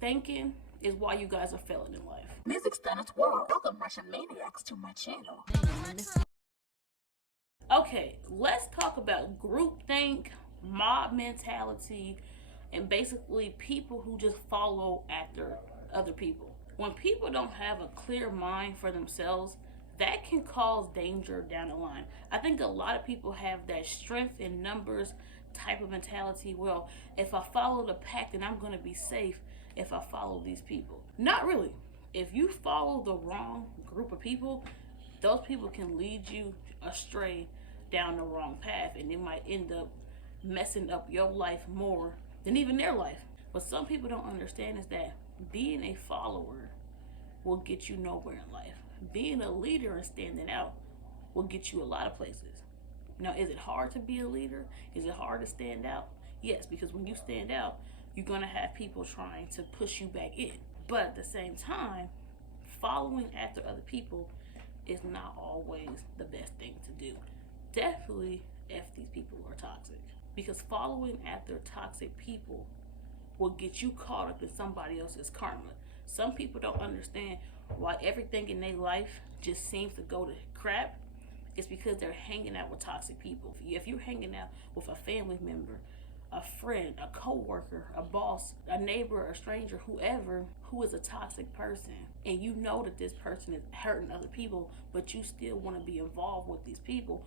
thinking is why you guys are failing in life. Music Standards World. Welcome RetroManiacs to my channel. Okay, let's talk about groupthink, mob mentality, and basically people who just follow after other people. When people don't have a clear mind for themselves, that can cause danger down the line. I think a lot of people have that strength in numbers type of mentality. Well, if I follow the pack, then I'm going to be safe if I follow these people. Not really. If you follow the wrong group of people, those people can lead you astray down the wrong path, and it might end up messing up your life more than even their life. What some people don't understand is that being a follower will get you nowhere in life. Being a leader and standing out will get you a lot of places. Now, is it hard to be a leader? Is it hard to stand out? Yes, because when you stand out, you're going to have people trying to push you back in. But at the same time, following after other people is not always the best thing to do. Definitely if these people are toxic, because following after toxic people will get you caught up in somebody else's karma. Some people don't understand why everything in their life just seems to go to crap. It's because they're hanging out with toxic people. If you're hanging out with a family member, a friend, a co-worker, a boss, a neighbor, a stranger, whoever who is a toxic person, and you know that this person is hurting other people, but you still want to be involved with these people,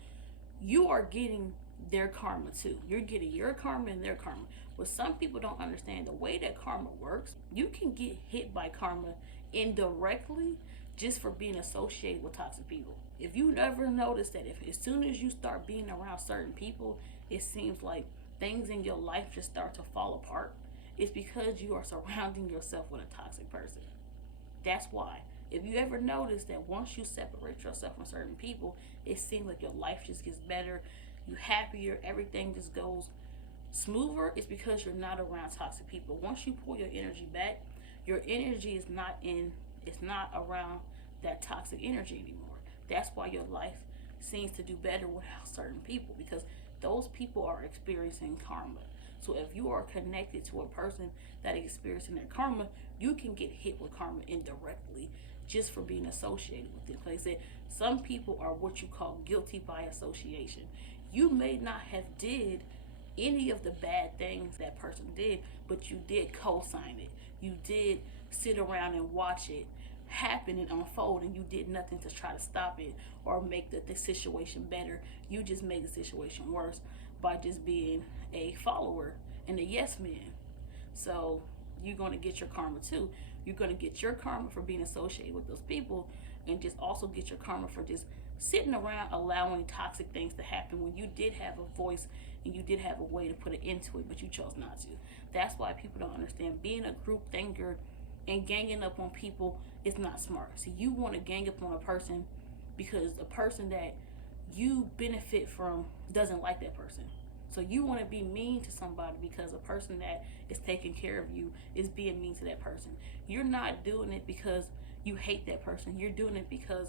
you are getting their karma too. You're getting your karma and their karma. What some people don't understand, the way that karma works, you can get hit by karma indirectly just for being associated with toxic people. If you never notice that, if as soon as you start being around certain people, it seems like things in your life just start to fall apart, it's because you are surrounding yourself with a toxic person. That's why. If you ever notice that once you separate yourself from certain people, it seems like your life just gets better, you're happier, everything just goes smoother, it's because you're not around toxic people. Once you pull your energy back, your energy is not around that toxic energy anymore. That's why your life seems to do better without certain people, because those people are experiencing karma. So if you are connected to a person that is experiencing their karma, you can get hit with karma indirectly just for being associated with them. Like I said, some people are what you call guilty by association. You may not have did any of the bad things that person did, but you did co-sign it. You did sit around and watch it happen and unfold, and you did nothing to try to stop it or make the situation better. You just made the situation worse by just being a follower and a yes man. So you're going to get your karma too. You're going to get your karma for being associated with those people, and just also get your karma for just sitting around allowing toxic things to happen when you did have a voice and you did have a way to put it into it, but you chose not to. That's why people don't understand being a group thinker and ganging up on people is not smart. See, you want to gang up on a person because the person that you benefit from doesn't like that person. So you want to be mean to somebody because a person that is taking care of you is being mean to that person. You're not doing it because you hate that person. You're doing it because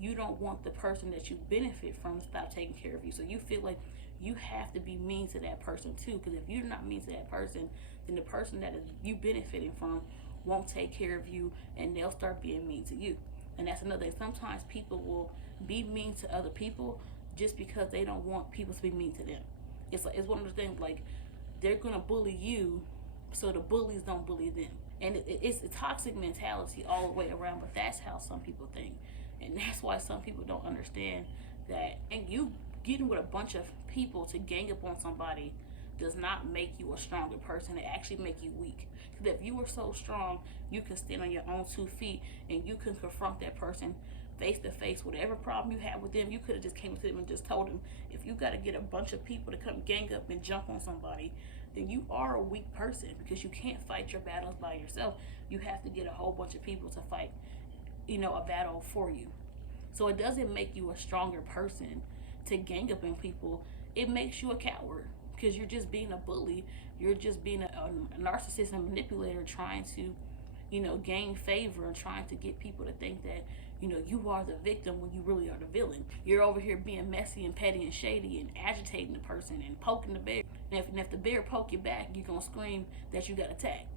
you don't want the person that you benefit from to stop taking care of you. So you feel like you have to be mean to that person too, because if you're not mean to that person, then the person that is you benefiting from won't take care of you, and they'll start being mean to you. And that's another thing. Sometimes people will be mean to other people just because they don't want people to be mean to them. It's one of those things, like they're gonna bully you so the bullies don't bully them. And it's a toxic mentality all the way around, but that's how some people think. And that's why some people don't understand that. And you getting with a bunch of people to gang up on somebody does not make you a stronger person. It actually make you weak. Because if you were so strong, you can stand on your own 2 feet and you can confront that person face to face. Whatever problem you have with them, you could have just came to them and just told them. If you got to get a bunch of people to come gang up and jump on somebody, then you are a weak person, because you can't fight your battles by yourself. You have to get a whole bunch of people to fight, a battle for you. So it doesn't make you a stronger person to gang up on people. It makes you a coward, because you're just being a bully. You're just being a narcissist and manipulator, trying to gain favor and trying to get people to think that you are the victim when you really are the villain. You're over here being messy and petty and shady and agitating the person and poking the bear. And if the bear poke you back, you're gonna scream that you got attacked.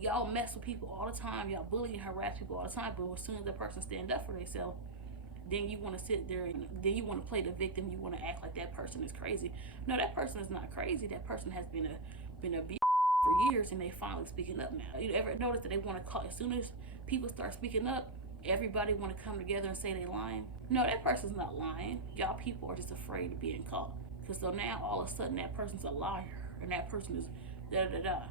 Y'all mess with people all the time. Y'all bully and harass people all the time. But as soon as the person stand up for themselves, then you want to sit there and then you want to play the victim. You want to act like that person is crazy. No, that person is not crazy. That person has been abused for years, and they finally speaking up now. You ever notice that they want to call, as soon as people start speaking up, everybody want to come together and say they lying? No, that person's not lying. Y'all people are just afraid of being caught. Because so now all of a sudden that person's a liar, and that person is da-da-da.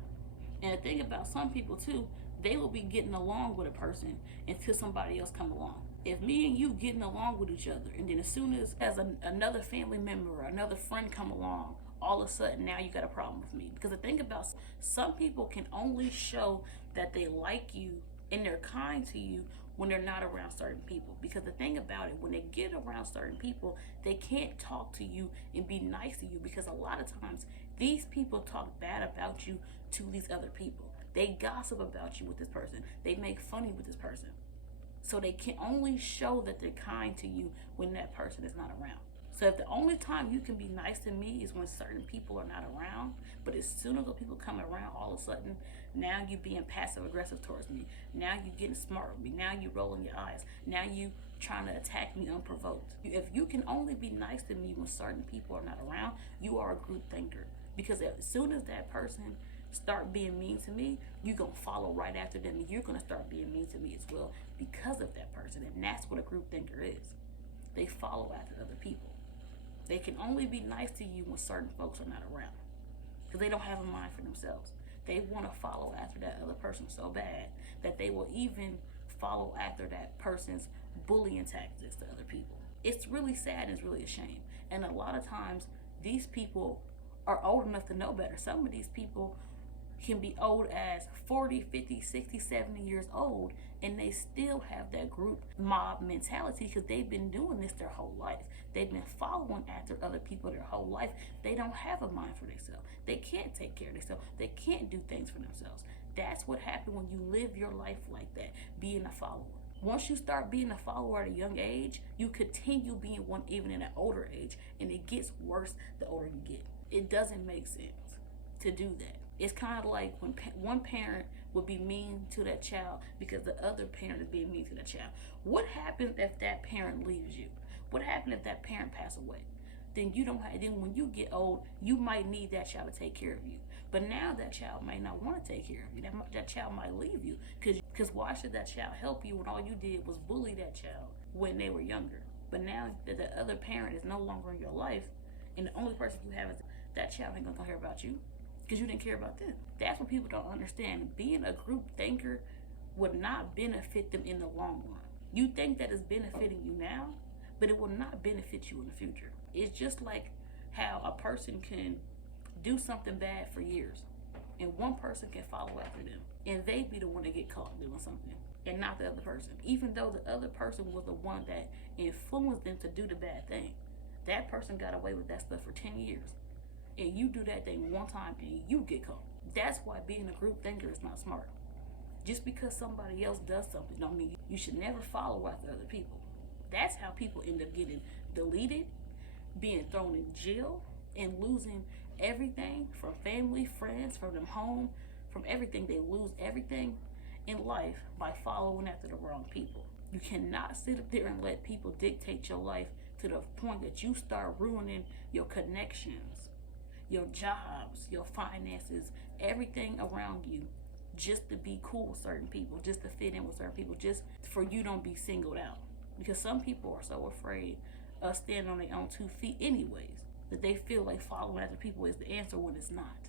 And the thing about some people too, they will be getting along with a person until somebody else come along. If me and you getting along with each other, and then as soon as another family member or another friend come along, all of a sudden now you got a problem with me. Because the thing about some people can only show that they like you and they're kind to you when they're not around certain people. Because the thing about it, when they get around certain people, they can't talk to you and be nice to you, because a lot of times these people talk bad about you to these other people. They gossip about you with this person. They make funny with this person. So they can only show that they're kind to you when that person is not around. So if the only time you can be nice to me is when certain people are not around, but as soon as those people come around, all of a sudden, now you being passive aggressive towards me. Now you getting smart with me. Now you rolling your eyes. Now you trying to attack me unprovoked. If you can only be nice to me when certain people are not around, you are a group thinker. Because as soon as that person start being mean to me, you're going to follow right after them, and you're going to start being mean to me as well because of that person. And that's what a group thinker is. They follow after other people. They can only be nice to you when certain folks are not around, because they don't have a mind for themselves. They want to follow after that other person so bad that they will even follow after that person's bullying tactics to other people. It's really sad and it's really a shame. And a lot of times these people are old enough to know better. Some of these people can be old as 40, 50, 60, 70 years old, and they still have that group mob mentality because they've been doing this their whole life. They've been following after other people their whole life. They don't have a mind for themselves. They can't take care of themselves. They can't do things for themselves. That's what happens when you live your life like that, being a follower. Once you start being a follower at a young age, you continue being one even in an older age, and it gets worse the older you get. It doesn't make sense to do that. It's kind of like when one parent would be mean to that child because the other parent is being mean to that child. What happens if that parent leaves you? What happens if that parent passes away? Then you don't have. Then when you get old, you might need that child to take care of you. But now that child may not want to take care of you. That child might leave you, because why should that child help you when all you did was bully that child when they were younger? But now that the other parent is no longer in your life, and the only person you have is that child, ain't gonna care about you, because you didn't care about them. That's what people don't understand. Being a group thinker would not benefit them in the long run. You think that it's benefiting you now, but it will not benefit you in the future. It's just like how a person can do something bad for years, and one person can follow after them, and they be the one that get caught doing something, and not the other person. Even though the other person was the one that influenced them to do the bad thing. That person got away with that stuff for 10 years. And you do that thing one time and you get caught. That's why being a group thinker is not smart. Just because somebody else does something don't mean you should never follow after other people. That's how people end up getting deleted, being thrown in jail, and losing everything from family, friends, from them home, from everything. They lose everything in life by following after the wrong people. You cannot sit up there and let people dictate your life to the point that you start ruining your connections, your jobs, your finances, everything around you, just to be cool with certain people, just to fit in with certain people, just for you don't be singled out. Because some people are so afraid of standing on their own 2 feet anyways, that they feel like following other people is the answer when it's not.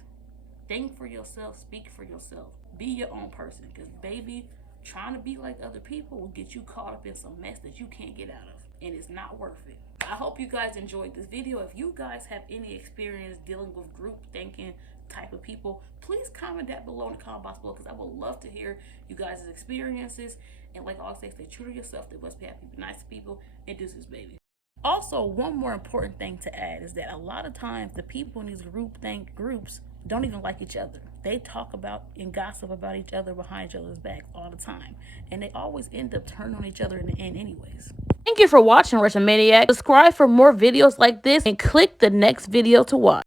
Think for yourself, speak for yourself, be your own person. Because baby, trying to be like other people will get you caught up in some mess that you can't get out of, and it's not worth it. I hope you guys enjoyed this video. If you guys have any experience dealing with group thinking type of people, please comment that below in the comment box below, because I would love to hear you guys' experiences. And like I always say, stay true to yourself. They must be happy, be nice to people, and deuces, baby. Also, one more important thing to add is that a lot of times the people in these groups don't even like each other. They talk about and gossip about each other behind each other's backs all the time, and they always end up turning on each other in the end anyways. Thank you for watching, RetroManiacs. Subscribe for more videos like this and click the next video to watch.